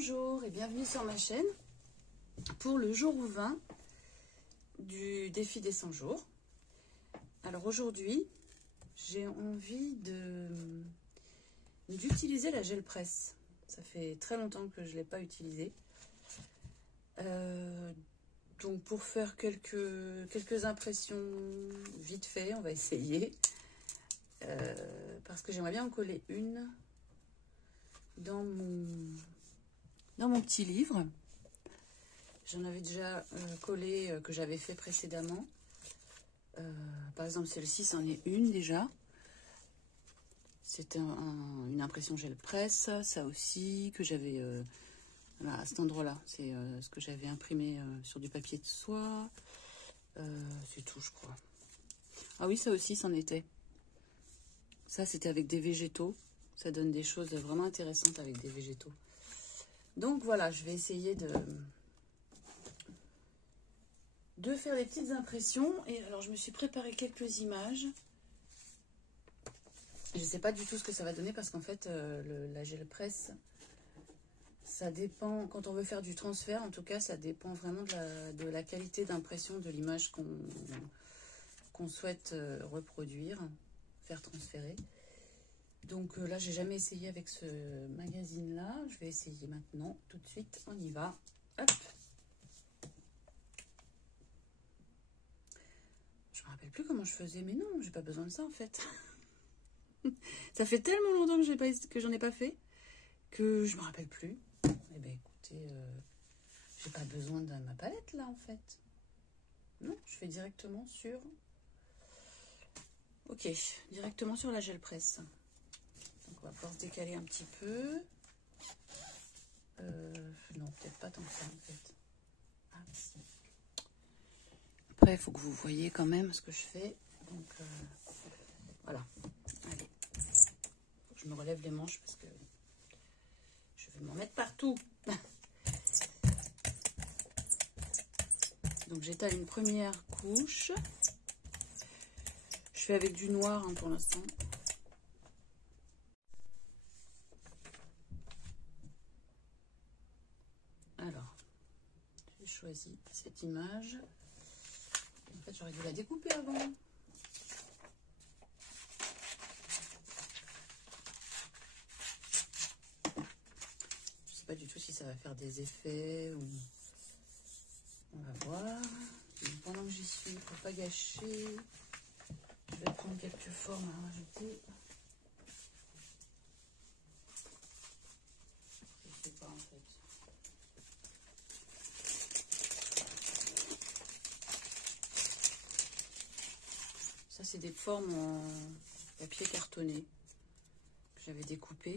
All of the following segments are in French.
Bonjour et bienvenue sur ma chaîne pour le jour 20 du défi des 100 jours. Alors aujourd'hui, j'ai envie d'utiliser la gel presse. Ça fait très longtemps que je ne l'ai pas utilisée. Donc pour faire quelques impressions vite fait, on va essayer. Parce que j'aimerais bien en coller une dans mon petit livre. J'en avais déjà collé que j'avais fait précédemment. Par exemple, celle-ci, c'en est une déjà. C'était une impression gel presse. Ça aussi, que j'avais voilà, à cet endroit-là. C'est ce que j'avais imprimé sur du papier de soie. C'est tout, je crois. Ah oui, ça aussi, c'en était. Ça, c'était avec des végétaux. Ça donne des choses vraiment intéressantes avec des végétaux. Donc voilà, je vais essayer de faire des petites impressions. Et alors, je me suis préparé quelques images. Je ne sais pas du tout ce que ça va donner parce qu'en fait, la gel presse, ça dépend, quand on veut faire du transfert, en tout cas, ça dépend vraiment de la qualité d'impression de l'image qu'on souhaite reproduire, faire transférer. Donc là, j'ai jamais essayé avec ce magazine-là. Je vais essayer maintenant, tout de suite. On y va. Hop. Je me rappelle plus comment je faisais, mais non, j'ai pas besoin de ça en fait. Ça fait tellement longtemps que j'en ai pas fait que je me rappelle plus. Eh bien, écoutez, j'ai pas besoin de ma palette là en fait. Non, je fais directement sur. Ok, directement sur la gel presse. On va pouvoir se décaler un petit peu. Non, peut-être pas tant que ça en fait. Ah, si. Après, il faut que vous voyez quand même ce que je fais. Donc, voilà. Allez. Faut que je me relève les manches parce que je vais m'en mettre partout. Donc, j'étale une première couche. Je fais avec du noir hein, pour l'instant. Alors, j'ai choisi cette image. En fait, j'aurais dû la découper avant. Je sais pas du tout si ça va faire des effets ou... On va voir. Donc, pendant que j'y suis, pour pas gâcher, je vais prendre quelques formes à rajouter. Je sais pas en fait. Ça, c'est des formes en papier cartonné que j'avais découpé.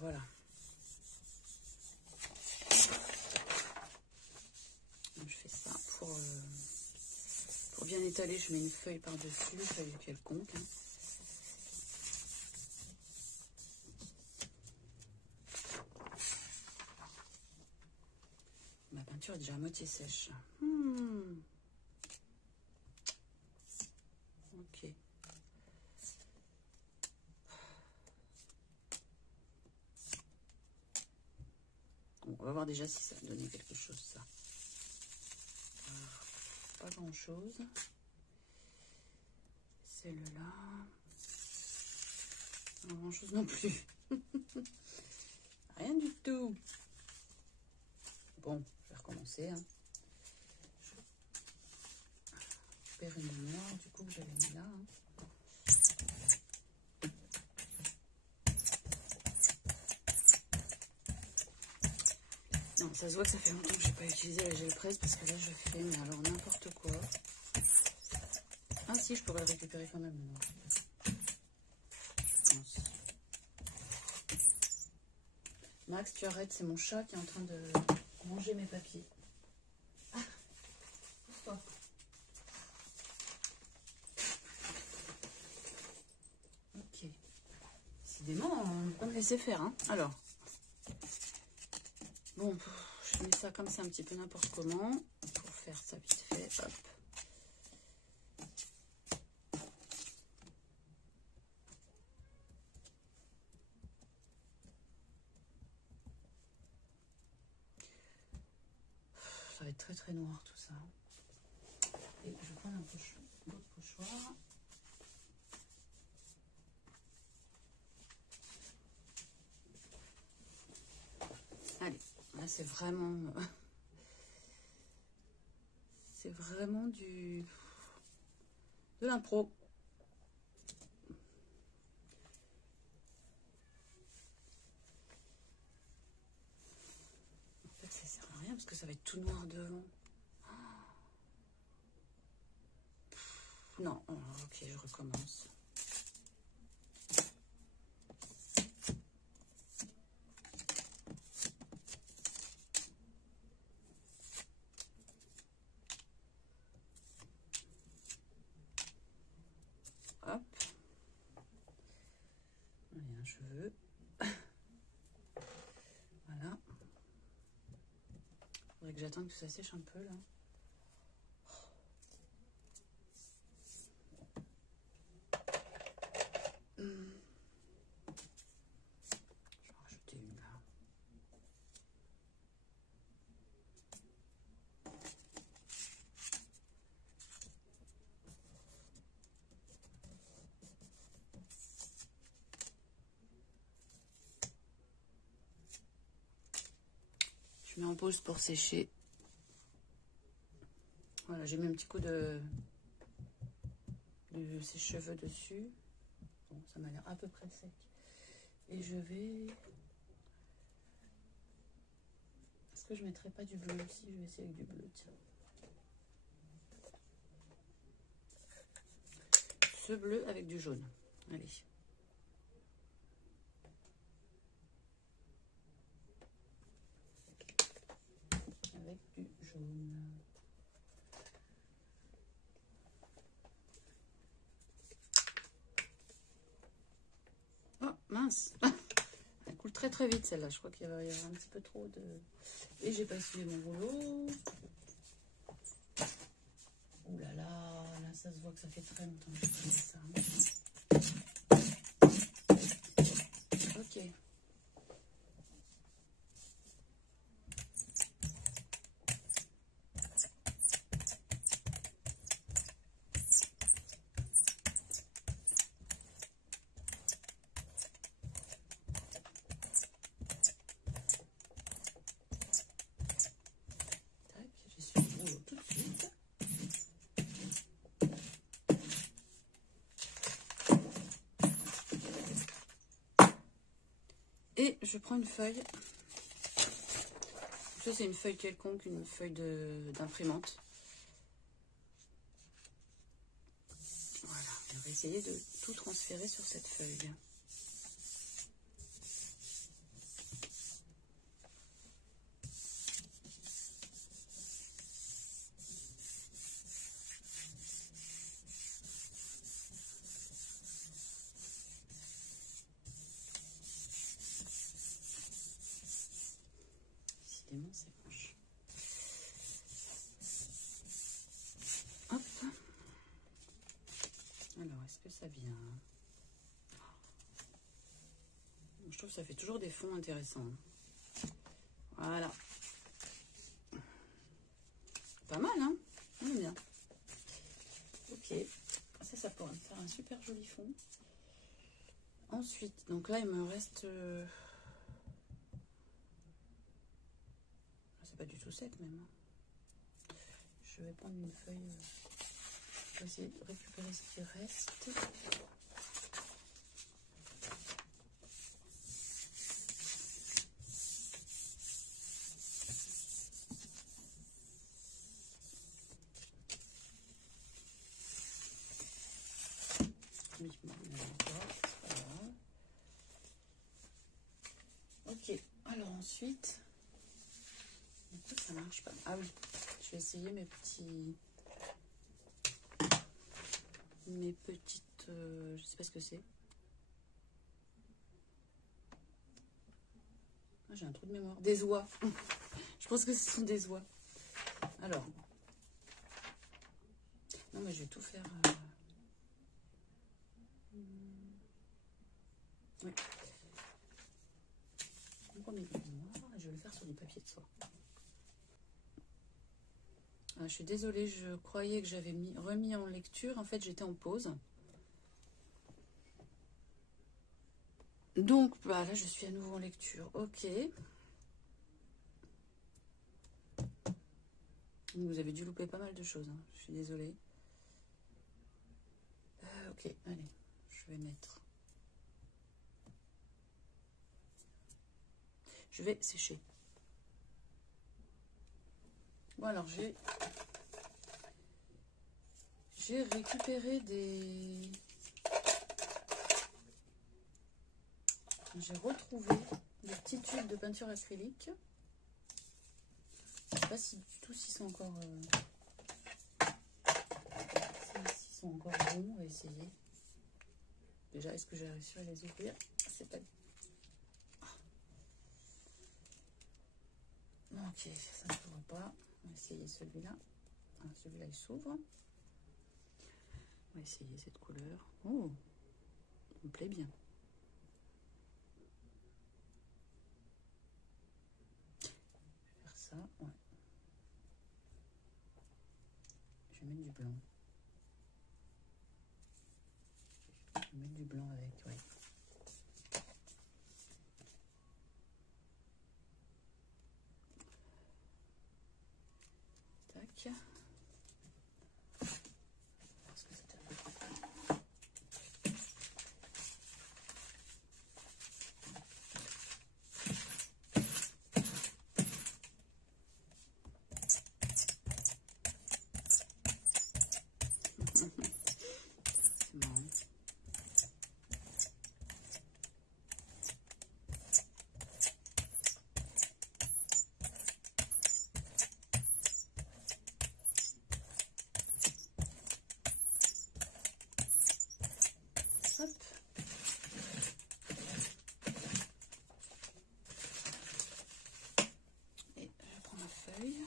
Voilà. Donc, je fais ça pour bien étaler. Je mets une feuille par-dessus, une feuille quelconque. Hein. Ma peinture est déjà à moitié sèche. Ok. Bon, on va voir déjà si ça va donner quelque chose, ça. Pas grand-chose. Celle-là. Pas grand-chose non plus. Rien du tout. Bon, je vais recommencer. Hein. Je perds une noire, du coup, que j'avais mis là. Hein. Non, ça se voit que ça fait longtemps que j'ai pas utilisé la gel presse parce que là, je fais, mais alors n'importe quoi. Ah si, je pourrais le récupérer quand même. Non. Je pense. Max, tu arrêtes, c'est mon chat qui est en train de manger mes papiers. Ah, pousse-toi. Ok. Décidément, on peut me laisser faire. Hein. Alors, bon, je mets ça comme ça un petit peu n'importe comment pour faire ça vite fait. Hop. être très très noir tout ça. Et je vais prendre un autre pochoir. Allez, là c'est vraiment... c'est vraiment de l'impro. En fait, ça sert à rien parce que ça va être tout noir devant. Non, ok, je recommence. Hop. Allez, un cheveu. Voilà. Faudrait que j'attende que ça sèche un peu là. Je vais en rajouter une là. Je mets en pause pour sécher. Voilà, j'ai mis un petit coup de sèche-cheveux dessus. Bon, ça m'a l'air à peu près sec. Et je vais... Est-ce que je ne mettrai pas du bleu aussi? Je vais essayer avec du bleu, tiens. Ce bleu avec du jaune. Allez. Avec du jaune. Oh, mince. Elle coule très très vite celle-là. Je crois qu'il va y avoir un petit peu trop de... Et j'ai pas essuyé mon rouleau. Ouh là là, là ça se voit que ça fait très longtemps que je fais ça. Ok. Tac, j'essuie le rouleau tout de suite. Et je prends une feuille. Ça c'est une feuille quelconque, une feuille d'imprimante. Voilà, on va essayer de tout transférer sur cette feuille. Décidément, c'est moche. Hop. Alors, est-ce que ça vient? Je trouve que ça fait toujours des fonds intéressants. Voilà. Pas mal, hein? J'aime bien. Ok. Ça pourrait me faire un super joli fond. Ensuite, donc là, il me reste... C'est pas du tout sec, même. Je vais prendre une feuille... Je vais essayer de récupérer ce qui reste. Oui, bon, ok, alors ensuite, écoute, ça marche pas. Ah oui, je vais essayer mes petites, je sais pas ce que c'est. Ah, j'ai un trou de mémoire. Des oies. Je pense que ce sont des oies. Alors, non mais je vais tout faire. Oui. Je vais le faire sur du papier de soie. Ah, je suis désolée, je croyais que j'avais remis en lecture. En fait, j'étais en pause. Donc, bah, là, je suis à nouveau en lecture. Ok. Vous avez dû louper pas mal de choses. Hein. Je suis désolée. Ok, allez. Je vais mettre... Je vais sécher. Bon, alors, j'ai récupéré des... J'ai retrouvé des petits tubes de peinture acrylique. Je ne sais pas si du tout s'ils sont encore... s'ils sont encore bons. On va essayer. Déjà, est-ce que j'ai réussi à les ouvrir? C'est pas... Ok, ça ne s'ouvre pas. On va essayer celui-là. Ah, celui-là, il s'ouvre. On va essayer cette couleur. Oh, ça me plaît bien. Je vais faire ça, ouais. Je vais mettre du blanc. Je vais mettre du blanc avec, ouais. Tac. Parce que c'était un peu trop. C'est marrant. Hop. Et je prends ma feuille.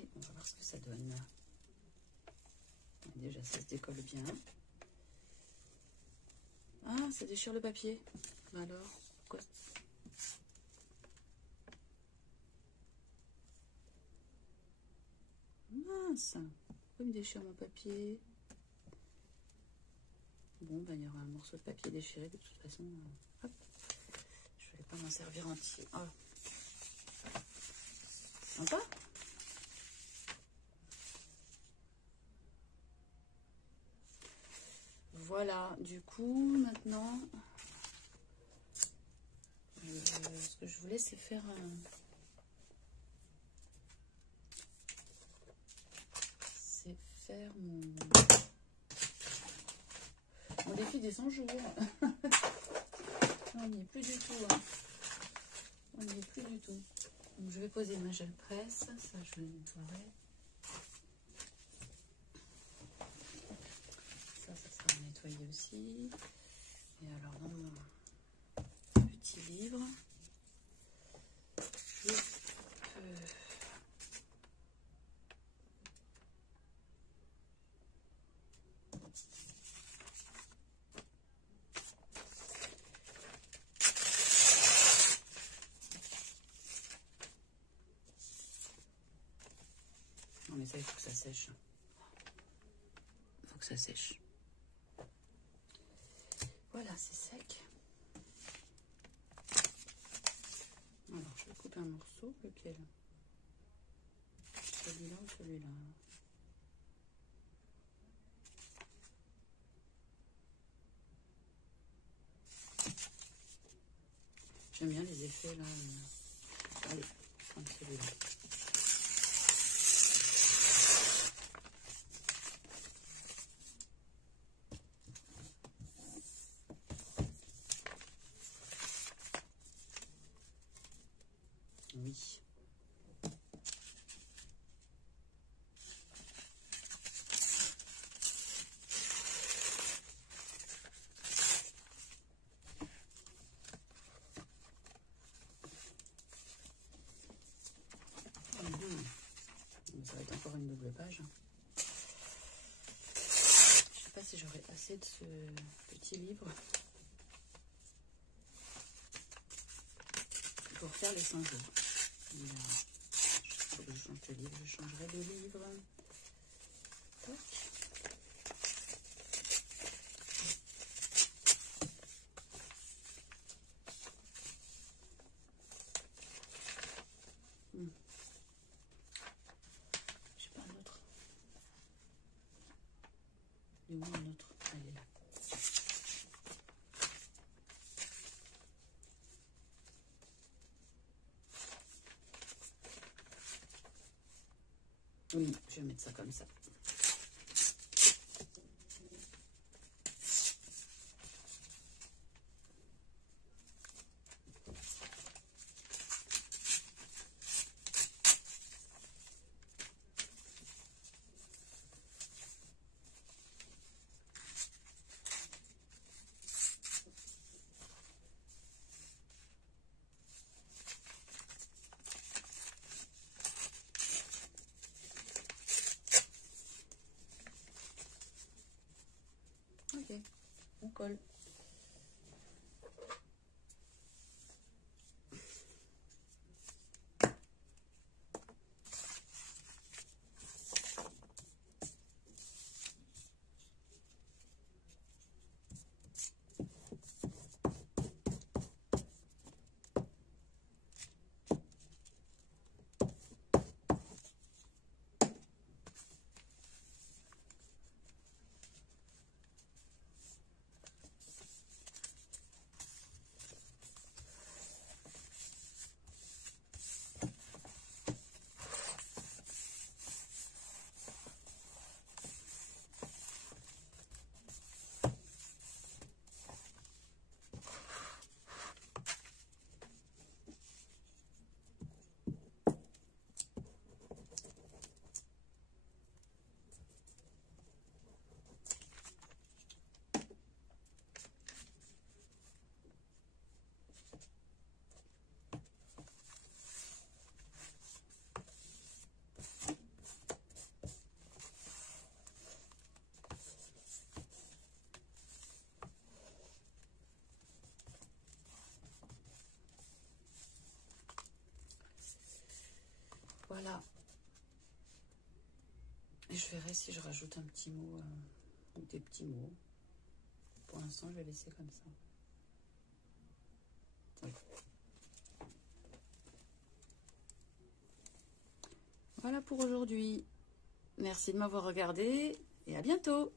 Et on va voir ce que ça donne. Déjà, ça se décolle bien. Ah, ça déchire le papier. Alors, pourquoi? Mince, pourquoi il me déchire mon papier? Bon, ben, il y aura un morceau de papier déchiré de toute façon. Hop. Je vais pas m'en servir entier. Oh. Sympa. Voilà, du coup, maintenant, ce que je voulais, c'est faire un... C'est faire mon défi des 100 jours. On n'y est plus du tout. Hein. On n'y est plus du tout. Donc, je vais poser ma gel presse. Ça, je le nettoierai. Ça sera nettoyé aussi. Et alors, dans mon petit livre, je peux... Non, mais ça, il faut que ça sèche. Il faut que ça sèche. Voilà, c'est sec. Alors, je vais couper un morceau. Lequel? Celui-là ou celui-là? J'aime bien les effets là. Allez, prendre celui-là. Oui. Ça va être encore une double page. Je sais pas si j'aurai assez de ce petit livre pour faire les 100 jours. Il faut que je change de livre, je changerai de livre. Tac. J'ai pas un autre. Il y a un autre. Allez là. Oui, je vais mettre ça comme ça. Ok, on colle. Voilà. Et je verrai si je rajoute un petit mot ou des petits mots. Pour l'instant, je vais laisser comme ça. Oui. Voilà pour aujourd'hui. Merci de m'avoir regardé et à bientôt.